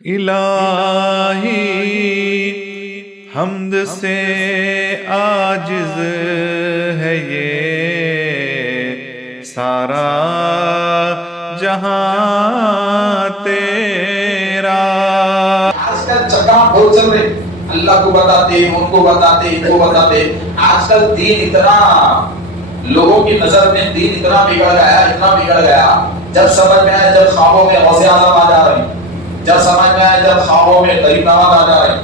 الہی حمد سے عاجز ہے یہ سارا جہاں تیرا۔ آج کل چکا بہت چل رہے، اللہ کو بتاتے، ان کو بتاتے، ان کو بتاتے۔ آج کل دین اتنا، لوگوں کی نظر میں دین اتنا بگڑ گیا، اتنا بگڑ گیا، جب سمجھ میں آئے جب خوابوں میں غوث اعظم آ جا رہے ہیں، جب سمجھ میں آئے جب خوابوں میں غریب نواز آ جا رہے ہیں،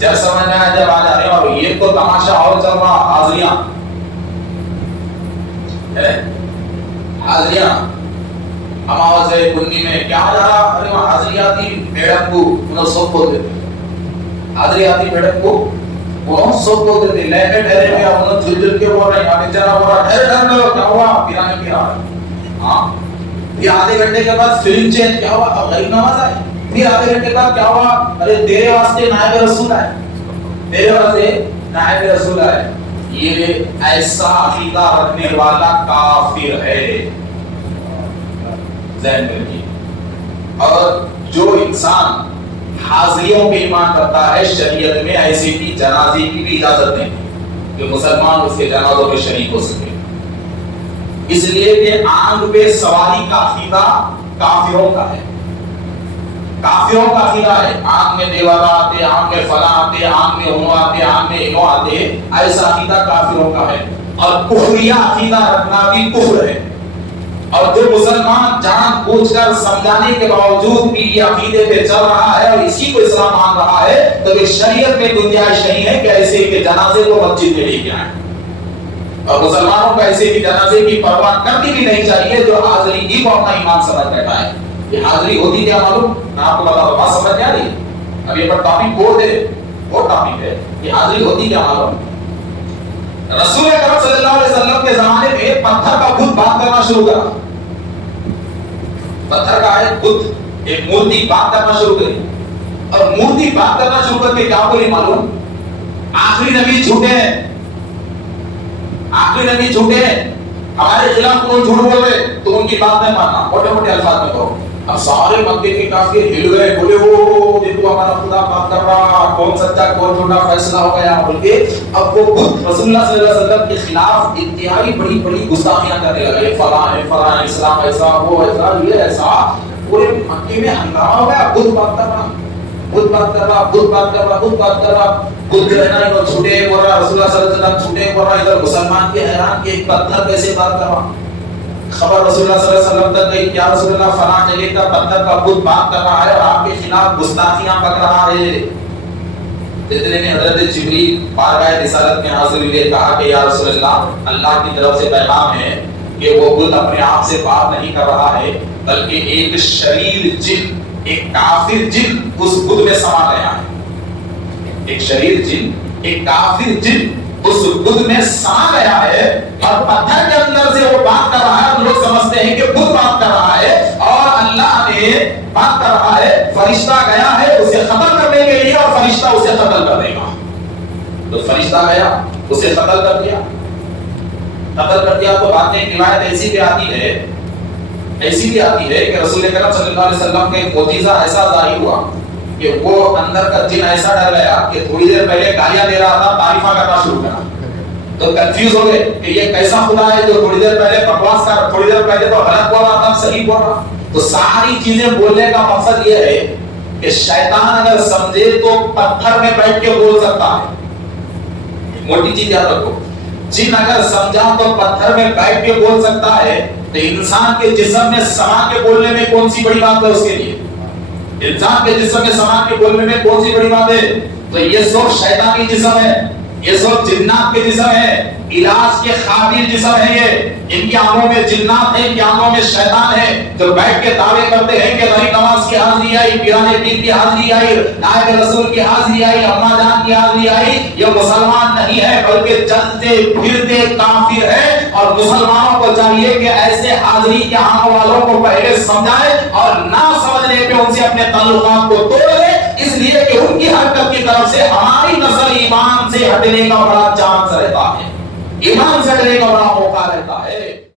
جب سمجھ میں آئے جب آ جا رہے ہیں۔ اور یہ تو تماشا اور چل رہا، حاضریاں حاضریاں اماوسے کنی میں کیا جا رہا؟ ارے وہ حاضریاتی میڈم کو انہوں سب بولتے تھے، حاضریاتی میڈم کو وہ سب بولتے تھے، لے میں ڈھرے میں انہوں جل جل کے بول رہے ہیں، آنے چلا بول رہا ڈھر ڈھر لو، کیا ہوا؟ پیرانے پھر آ رہا ہے۔ ہاں پھر آدھے گھنٹے کے بعد فلم چینج، کیا ہوا؟ اب غریب نواز آئے۔ پھر آدھے گھنٹے کے بعد کیا ہوا؟ ارے تیرے واسطے نائب رسول آئے، تیرے واسطے نائب رسول آئے۔ یہ ایسا عقیدہ رکھنے والا کافر ہے، ذہن میں رکھیے۔ اور جو انسان حاضریوں پہ ایمان رکھتا ہے، شریعت میں ایسے کی جنازے کی بھی اجازت نہیں کہ مسلمان اس کے جنازوں میں شریک ہو سکے، اس لیے کہ آنکھ پہ سواری کا عقیدہ کافروں کا ہے، کافروں کا عقیدہ ہے۔ آنکھ میں دیوالا آتے، آنکھ میں فلاں آتے، آنکھ میں انو آتے، آنکھ میں انو آتے، ایسا عقیدہ کافروں کا ہے۔ اور کفریہ عقیدہ رکھنا بھی کفر ہے۔ اور جو مسلمان جان بوجھ کر سمجھانے کے باوجود بھی یہ عقیدے پہ چل رہا ہے اور اسی کو اسلام مان رہا ہے، تو یہ شریعت میں گنجائش نہیں ہے کہ ایسے کے جنازے کو مسجد میں لے کے آئیں۔ اور مسلمانوں کو ایسے کی جنازے کی پرواہ کرنی بھی نہیں چاہیے جو حاضری ہی کو اپنا ایمان سمجھ بیٹھا ہے۔ یہ حاضری ہوتی کیا معلوم؟ میں آپ کو بتا دوں، بات سمجھ نہیں آ رہی؟ اب یہ پر ٹاپک بول دے، وہ ٹاپک ہے کہ حاضری ہوتی کیا معلوم؟ رسول اکرم صلی اللہ علیہ وسلم کے زمانے میں پتھر کا بت بات کرنا شروع کرا، پتھر کا ایک بت، ایک مورتی بات کرنا شروع کری۔ اور مورتی بات کرنا شروع کر کے کیا بولی معلوم؟ آخری نبی جھوٹے ہیں، آخری نبی جھوٹے ہیں، ہمارے خلاف کوئی جھوٹ بول رہے تو ان کی بات نہیں ماننا، موٹے موٹے الفاظ میں کہو۔ اب سارے مکے کے کافر ہل گئے، بولے وہ دیکھو ہمارا خدا بات کر رہا، کون سچا کون جھوٹا فیصلہ ہو گیا بول کے۔ اب وہ بت رسول اللہ صلی اللہ علیہ وسلم کے خلاف انتہائی بڑی بڑی گستاخیاں کرنے لگے، فلاں ہے فلاں، اسلام ایسا، وہ ایسا، یہ ایسا۔ پورے مکے میں ہنگامہ ہو گیا، بت بات کر رہا، بت بات کر رہا، بت بات کر رہا، بت بات کر رہا۔ بت جو ہے نا ادھر چھوٹے بول رہا، رسول اللہ صلی اللہ علیہ وسلم چھوٹے بول رہا، ادھر مسلمان کے حیران کہ ایک پتھر کیسے بات کر رہا۔ خبر رسول اللہ صلی اللہ علیہ وسلم تک گئی، کیا رسول اللہ فلاں جگہ کا پتھر کا بت بات کر رہا ہے اور آپ کے خلاف گستاخیاں بک رہا ہے۔ اتنے میں حضرت جبریل بارگاہ رسالت میں حاضر ہوئے، کہا کہ یا رسول اللہ، اللہ کی طرف سے پیغام ہے کہ وہ بت اپنے آپ سے بات نہیں کر رہا ہے، بلکہ ایک شریر جن، ایک کافر جن اس بت میں سما گیا ہے۔ ایک شریر جن، ایک کافر جن اس بت میں سما گیا ہے، اور پتھر کے اندر سے وہ بات کر رہا ہے۔ ہم لوگ سمجھتے ہیں کہ بت بات کر رہا ہے اور اللہ نے بات کر رہا ہے، فرشتہ گیا ہے اسے قتل کرنے کے لیے اور فرشتہ اسے قتل کر دے گا۔ تو فرشتہ گیا اسے قتل کر دیا، قتل کر دیا تو بات میں روایت ایسی بھی آتی ہے، ایسی بھی آتی ہے کہ رسول اکرم صلی اللہ علیہ وسلم کا ایک معجزہ ایسا ظاہر ہوا کہ وہ اندر کا جن ایسا ڈر گیا کہ تھوڑی دیر پہلے گالیاں دے رہا تھا، تعریفہ کرنا شروع کرا۔ تو کنفیوز ہو گئے کہ یہ کیسا خدا ہے جو تھوڑی دیر پہلے بکواس کر، تھوڑی دیر پہلے تو غلط بول رہا تھا، صحیح بول رہا۔ تو ساری چیزیں بولنے کا مقصد یہ ہے کہ شیطان اگر سمجھے تو پتھر میں بیٹھ کے بول سکتا ہے، موٹی چیز یاد رکھو، جن اگر سمجھا تو پتھر میں بیٹھ کے بول سکتا ہے، تو انسان کے جسم میں سما کے بولنے میں کون سی بڑی بات ہے اس کے لیے؟ انسان کے جسم میں سما کے بولنے میں کون سی بڑی بات ہے؟ تو یہ سب شیطانی جسم ہے، یہ سب جنات کے جسم ہے، علاج کے قابل جسم ہے۔ یہ ان کی آنکھوں میں جنات ہے، ان کی آنکھوں میں شیطان ہے، جو بیٹھ کے دعوے کرتے ہیں کہ غریب نواز کی حاضری آئی، پیران پیر کی حاضری آئی، نائب رسول کی حاضری آئی، اماں جان کی حاضری آئی۔ یہ مسلمان نہیں ہے بلکہ چلتے پھرتے کافر ہے۔ اور مسلمانوں کو چاہیے کہ ایسے حاضری کے آنے والوں کو پہلے سمجھائے اور نہ سمجھنے پہ ان سے اپنے تعلقات کو توڑ دے، اس لیے کہ ان کی حرکت کی طرف سے ہماری نسل ایمان سے ہٹنے کا بڑا چانس رہتا ہے، ایمان سے ہٹنے کا بڑا موقع رہتا ہے۔